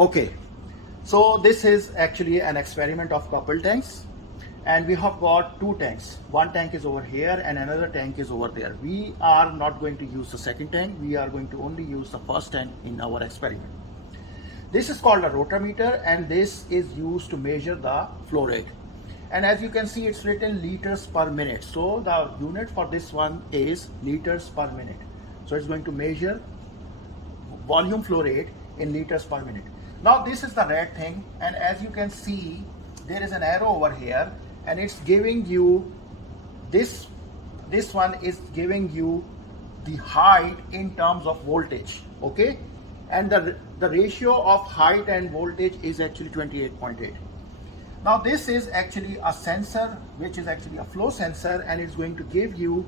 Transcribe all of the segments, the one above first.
Okay, so this is actually an experiment of couple tanks, and we have got two tanks. One tank is over here and another tank is over there. We are not going to use the second tank. We are going to only use the first tank in our experiment. This is called a rotometer, and this is used to measure the flow rate. And as you can see, it's written liters per minute. So the unit for this one is liters per minute. So it's going to measure volume flow rate in liters per minute. Now this is the red thing, and as you can see, there is an arrow over here, and it's giving you this one is giving you the height in terms of voltage. Okay, and the ratio of height and voltage is actually 28.8. Now this is actually a sensor, which is actually a flow sensor, and it's going to give you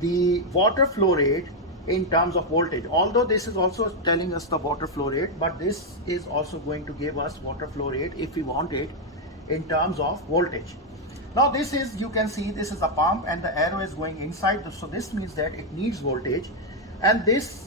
the water flow rate in terms of voltage. Although this is also telling us the water flow rate, but this is also going to give us water flow rate if we want it in terms of voltage. Now this is, you can see this is a pump and the arrow is going inside, so this means that it needs voltage, and this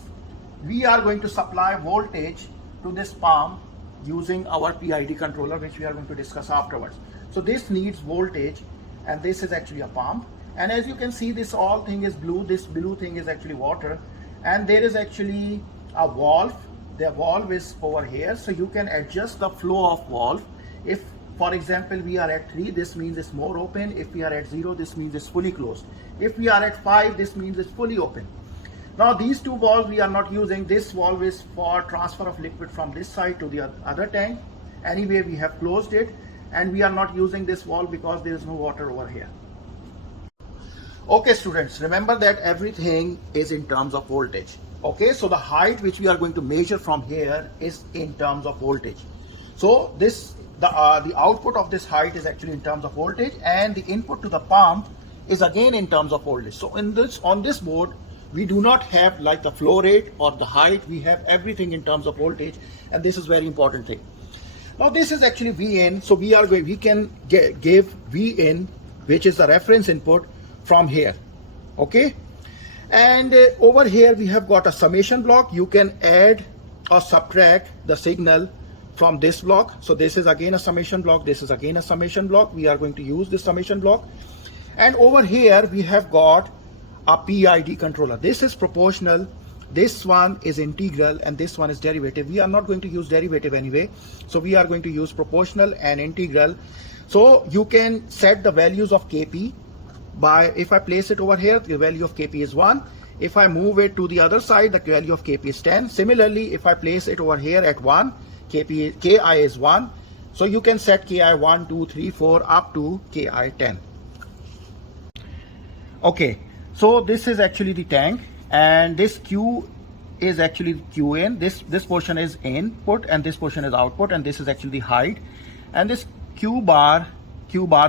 we are going to supply voltage to this pump using our PID controller, which we are going to discuss afterwards. So this needs voltage, and this is actually a pump. And as you can see, this all thing is blue. This blue thing is actually water, and there is actually a valve. The valve is over here, so you can adjust the flow of valve. If, for example, we are at 3, this means it's more open. If we are at 0, this means it's fully closed. If we are at 5, this means it's fully open. Now these two valves we are not using. This valve is for transfer of liquid from this side to the other tank. Anyway, we have closed it, and we are not using this valve because there is no water over here. Okay students, remember that everything is in terms of voltage. Okay, so the height which we are going to measure from here is in terms of voltage. So this the output of this height is actually in terms of voltage, and the input to the pump is again in terms of voltage. So on this board, we do not have like the flow rate or the height. We have everything in terms of voltage, and this is very important thing. Now this is actually Vn, so we can give Vn, which is the reference input, from here. Okay, and over here we have got a summation block. You can add or subtract the signal from this block. So this is again a summation block, this is again a summation block. We are going to use this summation block. And over here we have got a PID controller. This is proportional, this one is integral, and this one is derivative. We are not going to use derivative anyway, so we are going to use proportional and integral. So you can set the values of Kp by, if I place it over here, the value of Kp is 1. If I move it to the other side, the value of Kp is 10. Similarly, if I place it over here at 1, Ki is 1. So you can set Ki 1, 2, 3, 4 up to Ki 10. Okay, so this is actually the tank, and this Q is actually Qn. This portion is input and this portion is output, and this is actually the height. And this Q bar,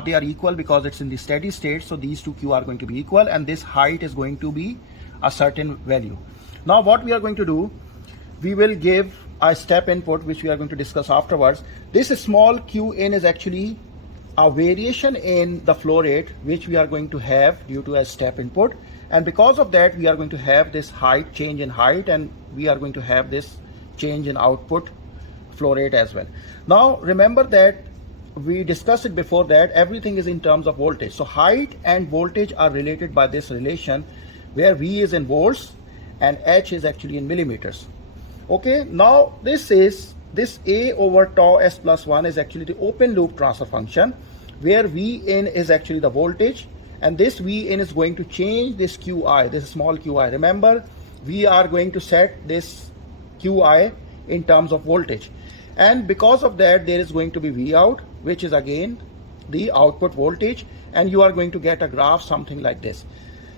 they are equal because it's in the steady state, so these two Q are going to be equal, and this height is going to be a certain value. Now what we are going to do, we will give a step input, which we are going to discuss afterwards. This small Qn is actually a variation in the flow rate which we are going to have due to a step input, and because of that we are going to have this height, change in height, and we are going to have this change in output flow rate as well. Now remember that we discussed it before that everything is in terms of voltage. So height and voltage are related by this relation, where V is in volts and H is actually in millimeters. Okay, now this A over tau S plus 1 is actually the open loop transfer function, where Vn is actually the voltage, and this Vn is going to change this Qi, this small Qi. Remember, we are going to set this Qi in terms of voltage, and because of that there is going to be V out, which is again the output voltage, and you are going to get a graph something like this.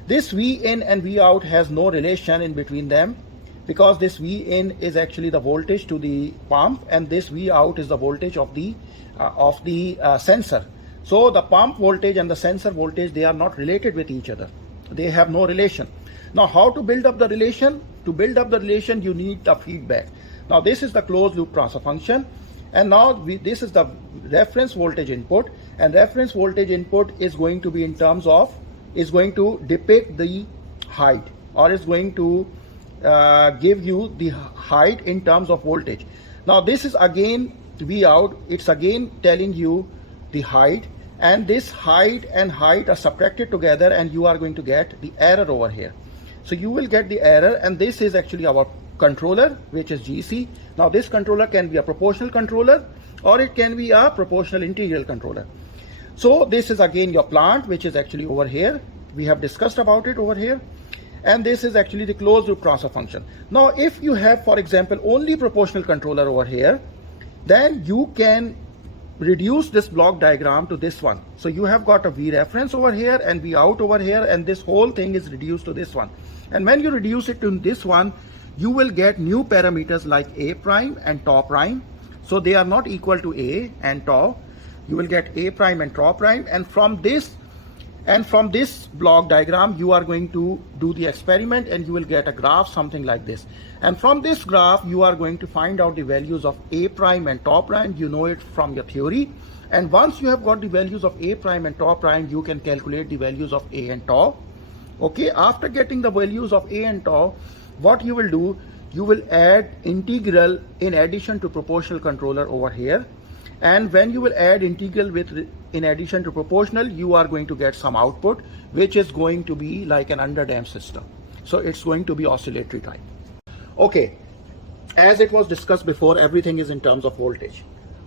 This Vin and V out has no relation in between them, because this Vin is actually the voltage to the pump, and this V out is the voltage of the sensor. So the pump voltage and the sensor voltage, they are not related with each other. They have no relation. Now how to build up the relation? To build up the relation, you need the feedback. Now this is the closed loop transfer function, and now this is the reference voltage input, and reference voltage input is going to be in terms of, is going to depict the height, or is going to give you the height in terms of voltage. Now this is again V out, it's again telling you the height, and this height and height are subtracted together and you are going to get the error over here. So you will get the error, and this is actually our controller, which is GC. Now this controller can be a proportional controller or it can be a proportional integral controller. So this is again your plant, which is actually over here. We have discussed about it over here. And this is actually the closed loop transfer function. Now if you have, for example, only proportional controller over here, then you can reduce this block diagram to this one. So you have got a V reference over here and V out over here, and this whole thing is reduced to this one. And when you reduce it to this one, you will get new parameters like A prime and tau prime. So they are not equal to A and tau. You will get A prime and tau prime, and from this block diagram you are going to do the experiment and you will get a graph something like this. And from this graph you are going to find out the values of A prime and tau prime. You know it from your theory, and once you have got the values of A prime and tau prime, you can calculate the values of A and tau. Okay, after getting the values of A and tau, what you will do, you will add integral in addition to proportional controller over here. And when you will add integral in addition to proportional, you are going to get some output which is going to be like an underdamped system. So it's going to be oscillatory type. Okay, as it was discussed before, everything is in terms of voltage.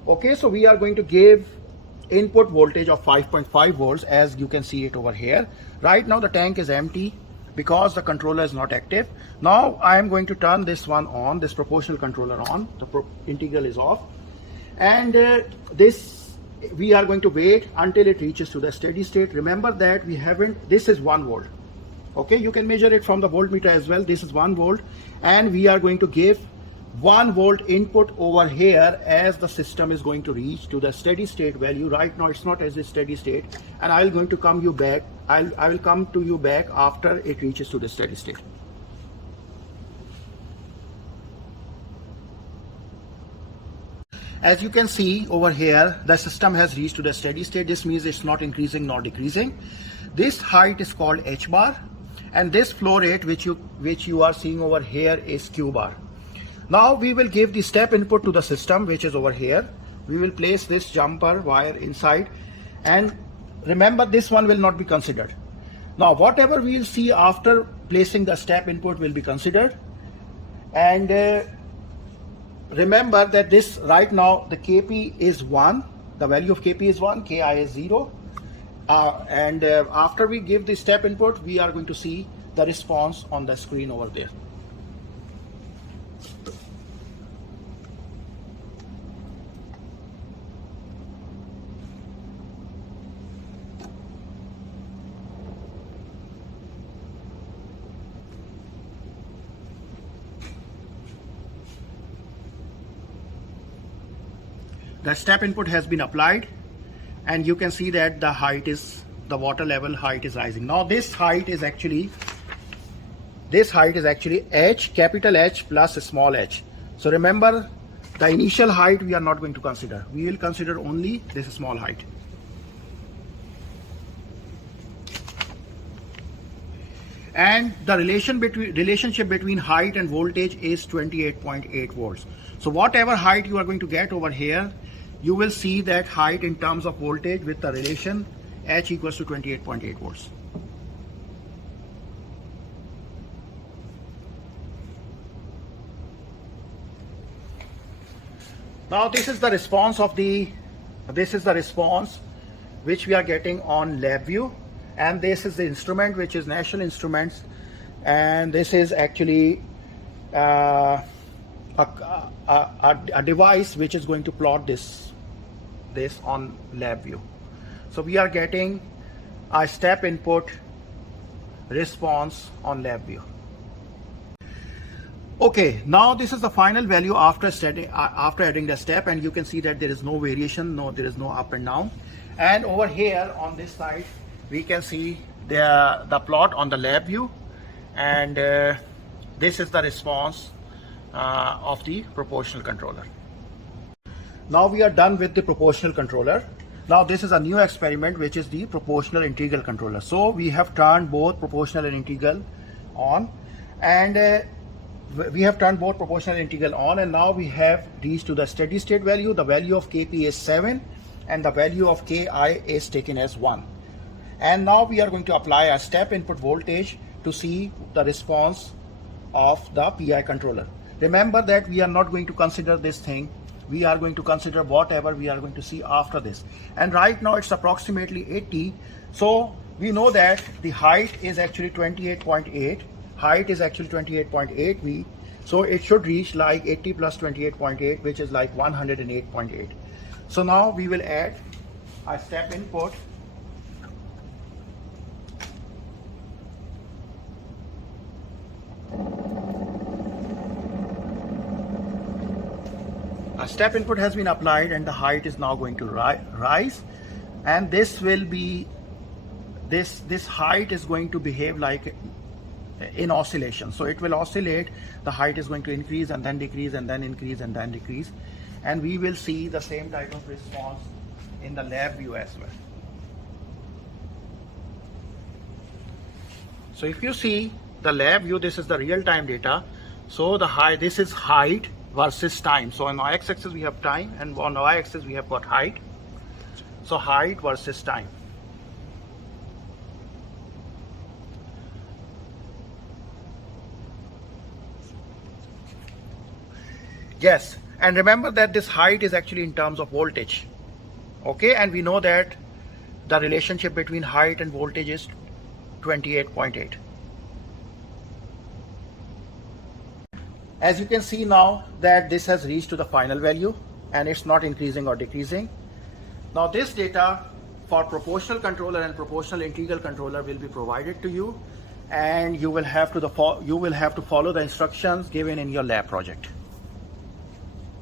Okay, so we are going to give input voltage of 5.5 volts, as you can see it over here. Right now the tank is empty because the controller is not active. Now I am going to turn this one on, this proportional controller on. The integral is off. And we are going to wait until it reaches to the steady state. Remember that this is 1 volt. Okay, you can measure it from the voltmeter as well. This is 1 volt, and we are going to give 1 volt input over here as the system is going to reach to the steady state value. Right now it's not as a steady state, and I will going to come you back. I will come to you back after it reaches to the steady state. As you can see over here, the system has reached to the steady state. This means it's not increasing nor decreasing. This height is called H bar, and this flow rate which you are seeing over here is Q bar. Now we will give the step input to the system, which is over here. We will place this jumper wire inside, and remember this one will not be considered. Now whatever we will see after placing the step input will be considered. And remember that this right now the Kp is 1, the value of Kp is 1, Ki is 0. After we give the step input, we are going to see the response on the screen over there. The step input has been applied, and you can see that the water level height is rising. Now this height is actually H, capital H plus small h. So remember, the initial height we are not going to consider. We will consider only this small height. And the relationship between height and voltage is 28.8 volts. So whatever height you are going to get over here, you will see that height in terms of voltage with the relation H equals to 28.8 volts. Now this is the response which we are getting on LabVIEW, and this is the instrument which is National Instruments, and this is actually a device which is going to plot this on LabVIEW. So we are getting a step input response on LabVIEW. Okay, now this is the final value after adding the step, and you can see that there is no variation, there is no up and down. And over here on this side we can see the plot on the LabVIEW, and this is the response of the proportional controller. Now we are done with the proportional controller. Now this is a new experiment, which is the proportional integral controller. So we have turned both proportional and integral on, and we have turned both proportional and integral on, and now we have reached to the steady state value. The value of Kp is 7 and the value of Ki is taken as 1. And now we are going to apply a step input voltage to see the response of the PI controller. Remember that we are not going to consider this thing. We are going to consider whatever we are going to see after this. And right now it's approximately 80. So we know that the height is actually 28.8. Height is actually 28.8 V. So it should reach like 80 plus 28.8, which is like 108.8. So now we will add a step input. A step input has been applied and the height is now going to rise, and this will be this height is going to behave like in oscillation. So it will oscillate. The height is going to increase and then decrease and then increase and then decrease, and we will see the same type of response in the lab view as well. So if you see the lab view, this is the real-time data. So the this is height versus time. So on the x-axis we have time, and on the y-axis we have got height. So height versus time. Yes, and remember that this height is actually in terms of voltage. Okay, and we know that the relationship between height and voltage is 28.8. As you can see now that this has reached to the final value and it's not increasing or decreasing. Now this data for proportional controller and proportional integral controller will be provided to you, and you will have to follow the instructions given in your lab project.